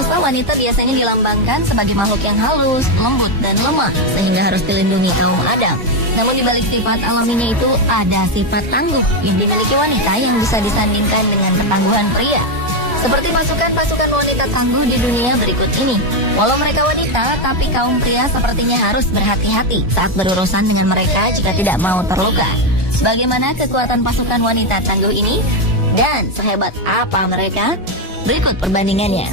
Virusnya wanita biasanya dilambangkan sebagai makhluk yang halus, lembut, dan lemah, sehingga harus dilindungi kaum Adam. Namun di balik sifat alaminya itu ada sifat tangguh yang dimiliki wanita yang bisa disandingkan dengan ketangguhan pria. Seperti pasukan-pasukan wanita tangguh di dunia berikut ini. Walau mereka wanita, tapi kaum pria sepertinya harus berhati-hati saat berurusan dengan mereka jika tidak mau terluka. Bagaimana kekuatan pasukan wanita tangguh ini? Dan sehebat apa mereka? Berikut perbandingannya.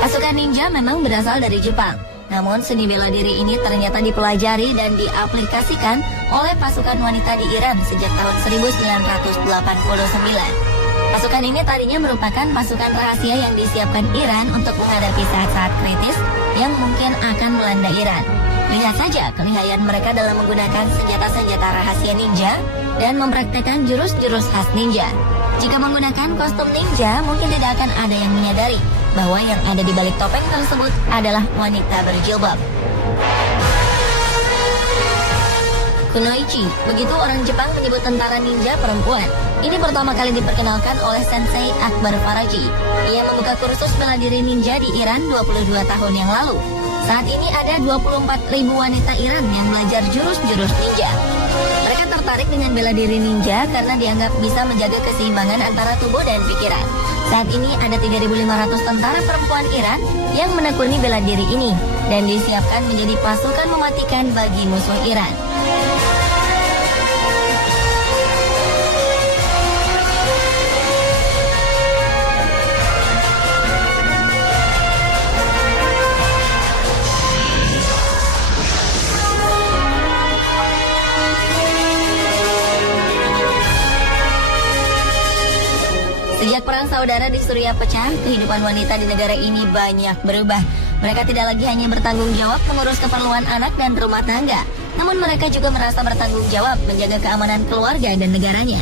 Pasukan ninja memang berasal dari Jepang. Namun seni bela diri ini ternyata dipelajari dan diaplikasikan oleh pasukan wanita di Iran sejak tahun 1989. Pasukan ini tadinya merupakan pasukan rahasia yang disiapkan Iran untuk menghadapi saat-saat kritis yang mungkin akan melanda Iran. Lihat saja kelihayan mereka dalam menggunakan senjata-senjata rahasia ninja dan mempraktekkan jurus-jurus khas ninja. Jika menggunakan kostum ninja, mungkin tidak akan ada yang menyadari bahwa yang ada di balik topeng tersebut adalah wanita berjilbab. Kunoichi, begitu orang Jepang menyebut tentara ninja perempuan. Ini pertama kali diperkenalkan oleh Sensei Akbar Faraji. Ia membuka kursus bela diri ninja di Iran 22 tahun yang lalu. Saat ini ada 24.000 wanita Iran yang belajar jurus-jurus ninja. Mereka tertarik dengan bela diri ninja karena dianggap bisa menjaga keseimbangan antara tubuh dan pikiran. Saat ini ada 3.500 tentara perempuan Iran yang menekuni bela diri ini dan disiapkan menjadi pasukan mematikan bagi musuh Iran. Sejak perang saudara di Suriah pecah, kehidupan wanita di negara ini banyak berubah. Mereka tidak lagi hanya bertanggung jawab mengurus keperluan anak dan rumah tangga, namun mereka juga merasa bertanggung jawab menjaga keamanan keluarga dan negaranya.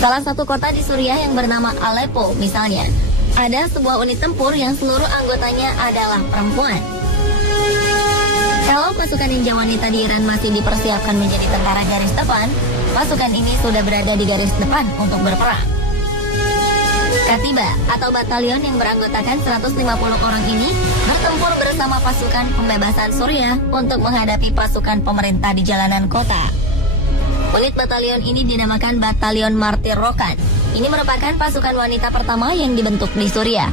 Salah satu kota di Suriah yang bernama Aleppo misalnya, ada sebuah unit tempur yang seluruh anggotanya adalah perempuan. Kalau pasukan ninja wanita di Iran masih dipersiapkan menjadi tentara garis depan, pasukan ini sudah berada di garis depan untuk berperang. Katiba atau batalion yang beranggotakan 150 orang ini bertempur bersama pasukan pembebasan Suriah untuk menghadapi pasukan pemerintah di jalanan kota. Unit batalion ini dinamakan Batalion Martir Rokan. Ini merupakan pasukan wanita pertama yang dibentuk di Suriah.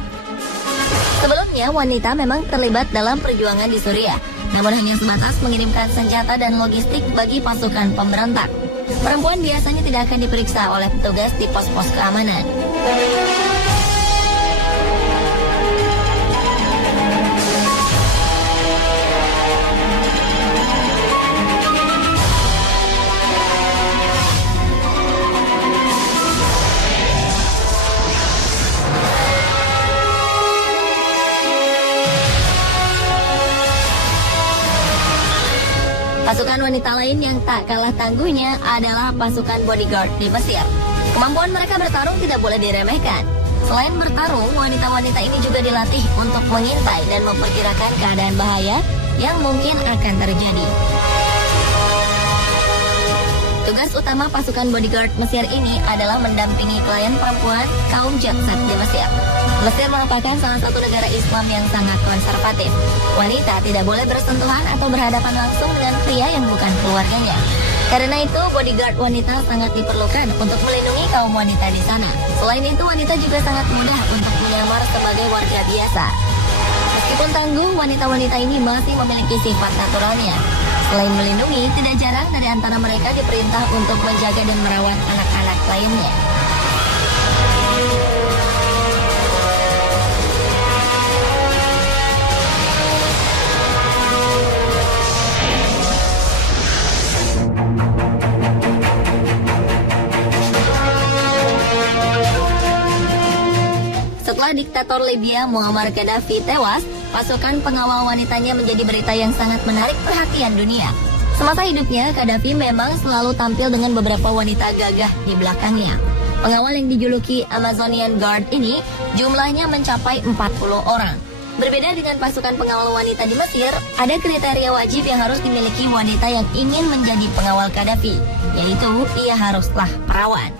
Sebelumnya wanita memang terlibat dalam perjuangan di Suriah, namun hanya sebatas mengirimkan senjata dan logistik bagi pasukan pemberontak. Perempuan biasanya tidak akan diperiksa oleh petugas di pos-pos keamanan. Pasukan wanita lain yang tak kalah tangguhnya adalah pasukan bodyguard di Mesir. Kemampuan mereka bertarung tidak boleh diremehkan. Selain bertarung, wanita-wanita ini juga dilatih untuk mengintai dan memperkirakan keadaan bahaya yang mungkin akan terjadi. Tugas utama pasukan bodyguard Mesir ini adalah mendampingi klien perempuan kaum jaksat di Mesir. Mesir merupakan salah satu negara Islam yang sangat konservatif. Wanita tidak boleh bersentuhan atau berhadapan langsung dengan pria yang bukan keluarganya. Karena itu, bodyguard wanita sangat diperlukan untuk melindungi kaum wanita di sana. Selain itu, wanita juga sangat mudah untuk menyamar sebagai warga biasa. Meskipun tangguh, wanita-wanita ini masih memiliki sifat naturalnya. Selain melindungi, tidak jarang dari antara mereka diperintah untuk menjaga dan merawat anak-anak lainnya. Setelah diktator Libya Muammar Gaddafi tewas, pasukan pengawal wanitanya menjadi berita yang sangat menarik perhatian dunia. Semasa hidupnya, Gaddafi memang selalu tampil dengan beberapa wanita gagah di belakangnya. Pengawal yang dijuluki Amazonian Guard ini jumlahnya mencapai 40 orang. Berbeda dengan pasukan pengawal wanita di Mesir, ada kriteria wajib yang harus dimiliki wanita yang ingin menjadi pengawal Gaddafi, yaitu ia haruslah perawan.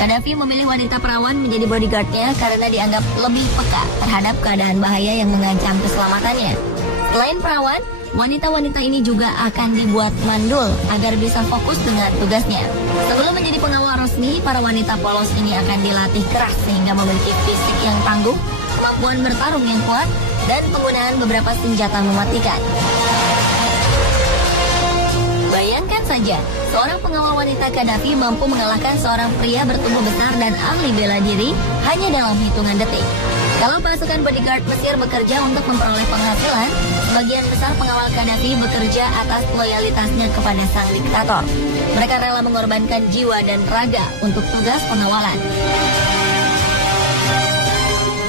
Gaddafi memilih wanita perawan menjadi bodyguardnya karena dianggap lebih peka terhadap keadaan bahaya yang mengancam keselamatannya. Selain perawan, wanita-wanita ini juga akan dibuat mandul agar bisa fokus dengan tugasnya. Sebelum menjadi pengawal resmi, para wanita polos ini akan dilatih keras sehingga memiliki fisik yang tangguh, kemampuan bertarung yang kuat, dan penggunaan beberapa senjata mematikan. Bayangkan saja, seorang pengawal wanita Gaddafi mampu mengalahkan seorang pria bertubuh besar dan ahli bela diri hanya dalam hitungan detik. Kalau pasukan bodyguard Mesir bekerja untuk memperoleh penghasilan, sebagian besar pengawal Gaddafi bekerja atas loyalitasnya kepada sang diktator. Mereka rela mengorbankan jiwa dan raga untuk tugas pengawalan.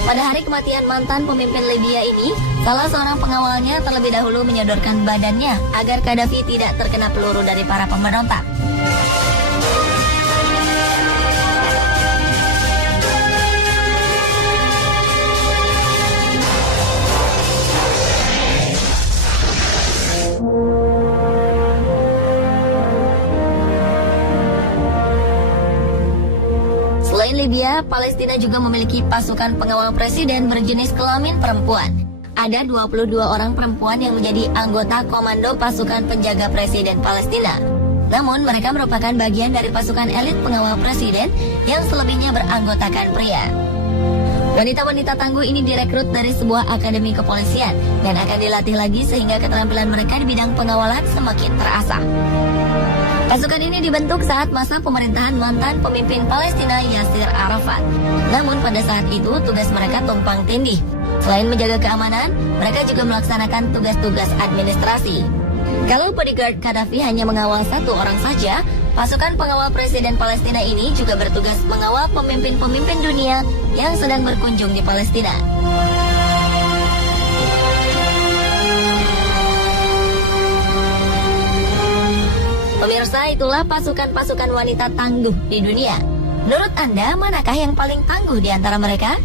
Pada hari kematian mantan pemimpin Libya ini, salah seorang pengawalnya terlebih dahulu menyodorkan badannya agar Gaddafi tidak terkena peluru dari para pemberontak. Selain Libya, Palestina juga memiliki pasukan pengawal presiden berjenis kelamin perempuan. Ada 22 orang perempuan yang menjadi anggota komando pasukan penjaga presiden Palestina. Namun mereka merupakan bagian dari pasukan elit pengawal presiden yang selebihnya beranggotakan pria. Wanita-wanita tangguh ini direkrut dari sebuah akademi kepolisian dan akan dilatih lagi sehingga keterampilan mereka di bidang pengawalan semakin terasah. Pasukan ini dibentuk saat masa pemerintahan mantan pemimpin Palestina Yasir Arafat. Namun pada saat itu tugas mereka tumpang tindih. Selain menjaga keamanan, mereka juga melaksanakan tugas-tugas administrasi. Kalau bodyguard Gaddafi hanya mengawal satu orang saja, pasukan pengawal presiden Palestina ini juga bertugas mengawal pemimpin-pemimpin dunia yang sedang berkunjung di Palestina. Pemirsa, itulah pasukan-pasukan wanita tangguh di dunia. Menurut Anda, manakah yang paling tangguh di antara mereka?